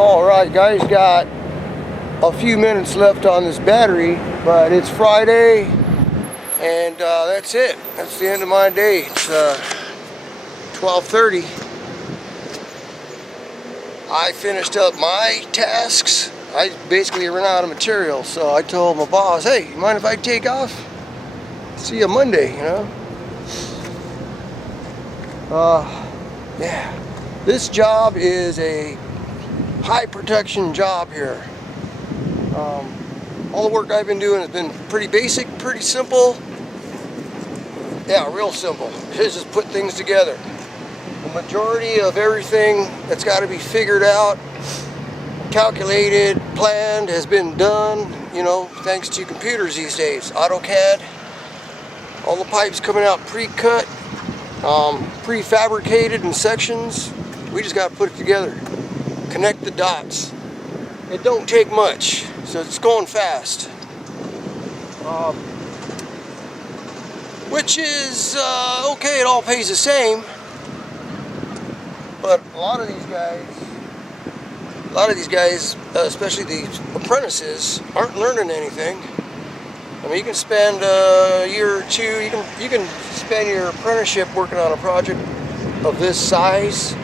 Alright guys, got a few minutes left on this battery, but it's Friday and that's it. That's the end of my day. It's 12:30. I finished up my tasks. I basically ran out of material, so I told my boss, hey, you mind if I take off? See you Monday, you know? Yeah. This job is a high protection job here. All the work I've been doing has been pretty basic, pretty simple. Yeah, real simple. It's just put things together. The majority of everything that's got to be figured out, calculated, planned, has been done, you know, thanks to computers these days. AutoCAD. All the pipes coming out pre-cut, prefabricated in sections. We just got to put it together. Connect the dots. It don't take much, so it's going fast. Which is okay, it all pays the same. But a lot of these guys, especially the apprentices, aren't learning anything. I mean, you can spend a year or two, you can spend your apprenticeship working on a project of this size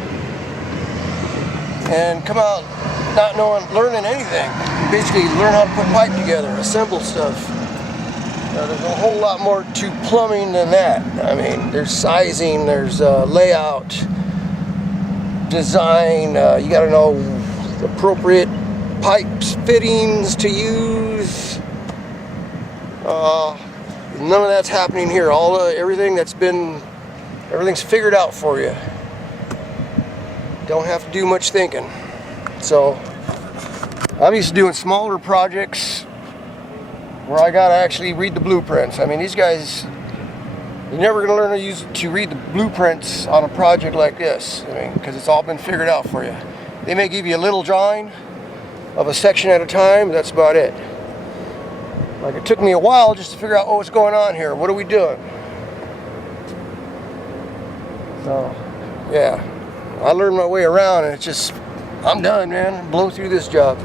and come out not learning anything. Basically learn how to put pipe together, assemble stuff. There's a whole lot more to plumbing than that. I mean, there's sizing, there's layout, design, you gotta know appropriate pipes, fittings to use. None of that's happening here. Everything's figured out for you. Don't have to do much thinking. So I'm used to doing smaller projects where I gotta actually read the blueprints. I mean, these guys, you're never gonna learn to read the blueprints on a project like this. I mean, because it's all been figured out for you. They may give you a little drawing of a section at a time, that's about it. Like, it took me a while just to figure out, oh, what's going on here? What are we doing? So, yeah. I learned my way around, and it's just, I'm done, man. Blow through this job.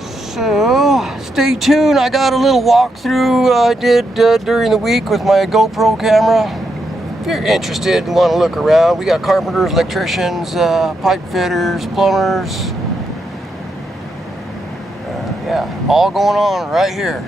So, stay tuned. I got a little walkthrough I did during the week with my GoPro camera. If you're interested and want to look around, we got carpenters, electricians, pipe fitters, plumbers. Yeah, all going on right here.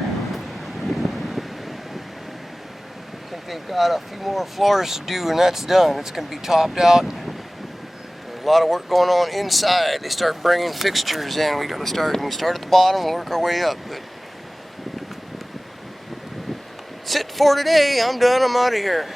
I think they've got a few more floors to do and that's done. It's going to be topped out. There's a lot of work going on inside. They start bringing fixtures in. We start at the bottom and work our way up. But that's it for today. I'm done. I'm out of here.